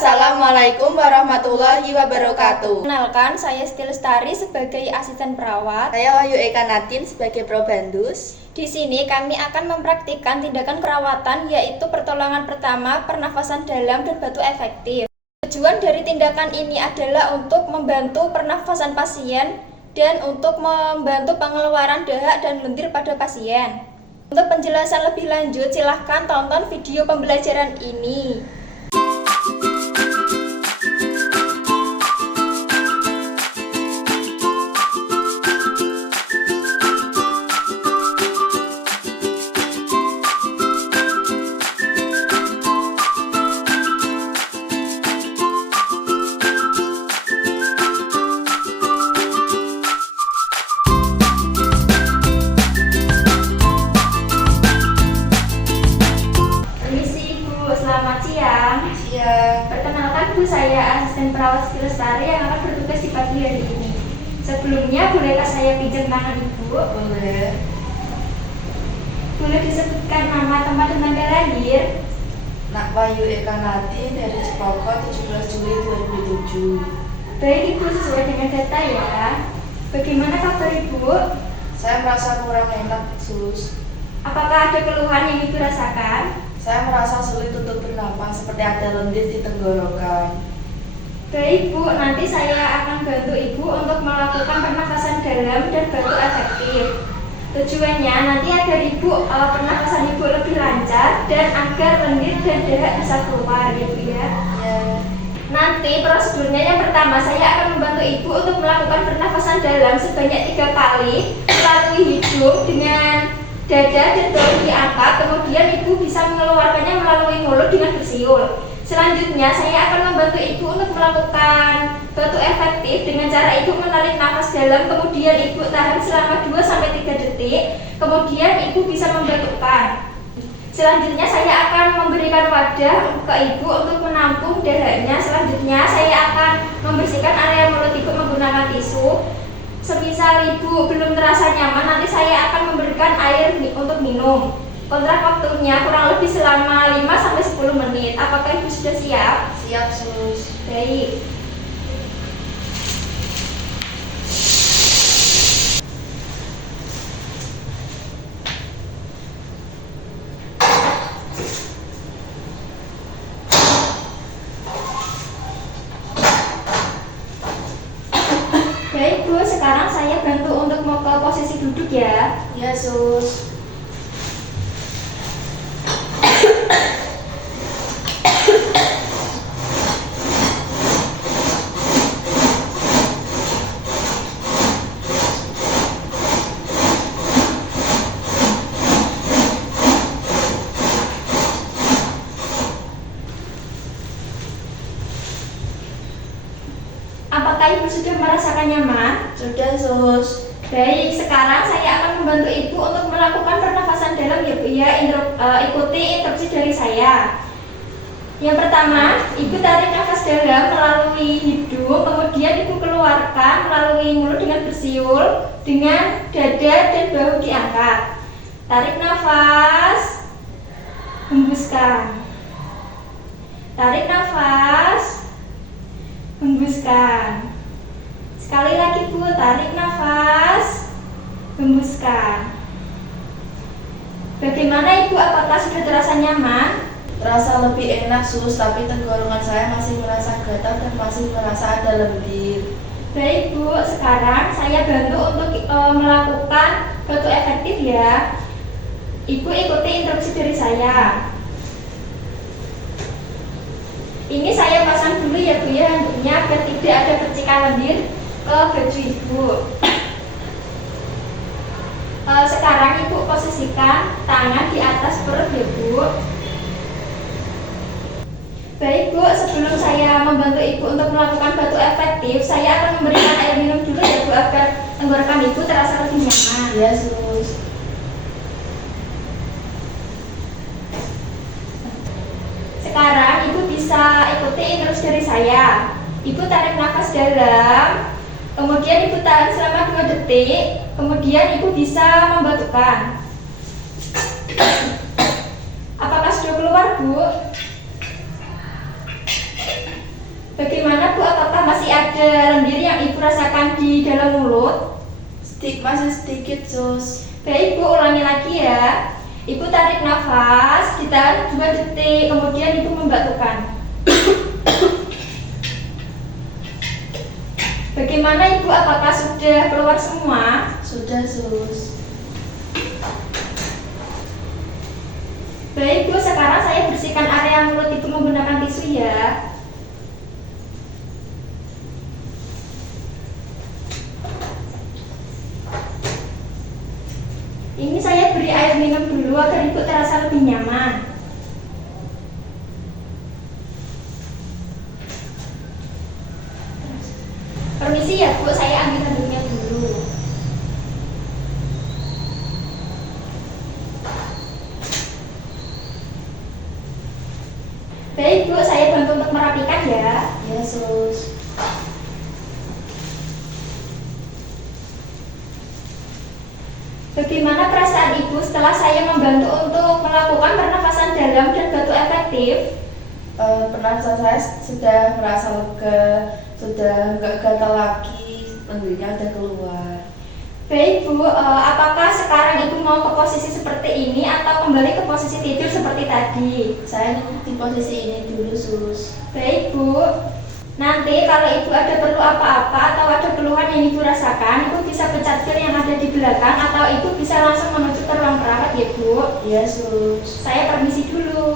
Assalamualaikum warahmatullahi wabarakatuh. Kenalkan, saya Siti Lestari sebagai asisten perawat. Saya Wahyu Eka Nadine sebagai probandus. Di sini kami akan mempraktikkan tindakan perawatan, yaitu pertolongan pertama, pernafasan dalam, dan batu efektif. Tujuan dari tindakan ini adalah untuk membantu pernafasan pasien dan untuk membantu pengeluaran dahak dan lendir pada pasien. Untuk penjelasan lebih lanjut, silahkan tonton video pembelajaran ini. Selamat siang. Perkenalkan, Bu, saya asisten perawat Siti Lestari yang akan bertugas di pagi hari ini. Sebelumnya, bolehkah saya pinjam tangan Ibu? Boleh. Boleh disebutkan nama, tempat, dan tanggal lahir? Nak Wahyu Eka Nadine dari Cepoko, 17 Juli 2007. Baik, Ibu, sesuai dengan data ya. Bagaimana kabar Ibu? Saya merasa kurang enak, Sus. Apakah ada keluhan yang Ibu rasakan? Saya merasa sulit untuk bernafas, seperti ada lendir di tenggorokan. Baik, Bu, nanti saya akan bantu Ibu untuk melakukan pernafasan dalam dan batu efektif. Tujuannya nanti agar pernafasan Ibu lebih lancar dan agar lendir dan dahak bisa keluar, ya Bu ya. Nanti prosedurnya yang pertama, saya akan membantu Ibu untuk melakukan pernafasan dalam sebanyak 3 kali melalui hidung dengan dada dan bahu diangkat, kemudian Ibu bisa mengeluarkannya melalui mulut dengan bersiul. Selanjutnya, saya akan membantu Ibu untuk melakukan batu efektif dengan cara Ibu menarik nafas dalam, kemudian Ibu tahan selama 2-3 detik, kemudian Ibu bisa membatukkan. Selanjutnya, saya akan memberikan wadah ke Ibu untuk menampung dahaknya. Selanjutnya, saya akan membersihkan area mulut Ibu menggunakan tisu. Semisal Ibu belum terasa nyaman, nanti saya akan memberikan air untuk minum. Kontrak waktunya kurang lebih selama 5-10 menit. Apakah Ibu sudah siap? Siap, Sus. Baik. Baik, Bu, sekarang saya bantu untuk mau ke posisi duduk ya. Ya, Sus. Apakah Ibu sudah merasakan nyaman? Sudah, Sus. Baik, sekarang saya akan membantu Ibu untuk melakukan pernafasan dalam ya Bu ya. Ikuti instruksi dari saya. Yang pertama, Ibu tarik nafas dalam melalui hidung, kemudian Ibu keluarkan melalui mulut dengan bersiul, dengan dada dan bahu diangkat. Tarik nafas, hembuskan. Tarik nafas, hembuskan. Sekali lagi Bu, tarik nafas, hembuskan. Bagaimana Ibu, apakah sudah terasa nyaman? Terasa lebih enak, Sus, tapi tenggorokan saya masih merasa gatal dan masih merasa ada lendir. Baik Bu, sekarang saya bantu untuk melakukan batu efektif ya. Ibu ikuti instruksi dari saya. Ini saya pasang dulu ya Bu ya, handuknya agar tidak ada percikan lendir ke baju Ibu. Sekarang Ibu posisikan tangan di atas perut ya Bu. Baik Bu, sebelum saya membantu Ibu untuk melakukan batu efektif, saya akan memberikan air minum dulu ya Bu, agar tenggorokan Ibu terasa lebih nyaman. Ya, Sus. Sekarang Ibu bisa ikuti instruksi dari saya. Ibu tarik nafas dalam, kemudian Ibu tahan selama 2 detik, kemudian Ibu bisa membatukkan. Apakah sudah keluar, Bu? Bagaimana Bu, apakah masih ada lendir yang Ibu rasakan di dalam mulut? Masih sedikit sus. Baik Bu, ulangi lagi ya. Ibu tarik nafas, ditahan 2 detik, kemudian Ibu membatukan. Bagaimana Ibu, apakah sudah keluar semua? Sudah sus. Baik Bu, sekarang saya bersihkan area mulut Ibu menggunakan tisu ya. Ini saya beri air minum dulu agar Ibu terasa lebih nyaman. Permisi ya Bu, saya ambil handuknya dulu. Baik Bu, saya bantu untuk merapikan ya. Ya sus. Bagaimana perasaan Ibu setelah saya membantu untuk melakukan pernafasan dalam dan batu efektif? Pernafasan saya sudah merasa lega, sudah nggak gatal lagi, lendirnya udah keluar. Baik Bu, apakah sekarang Ibu mau ke posisi seperti ini atau kembali ke posisi tidur seperti tadi? Saya di posisi ini dulu sus. Baik Bu, nanti kalau Ibu ada perlu apa-apa atau ada keluhan yang Ibu rasakan, Ibu bisa pencet pil yang ada di belakang atau Ibu bisa langsung menuju ke ruang perawat ya Bu. Iya sus. Saya permisi dulu.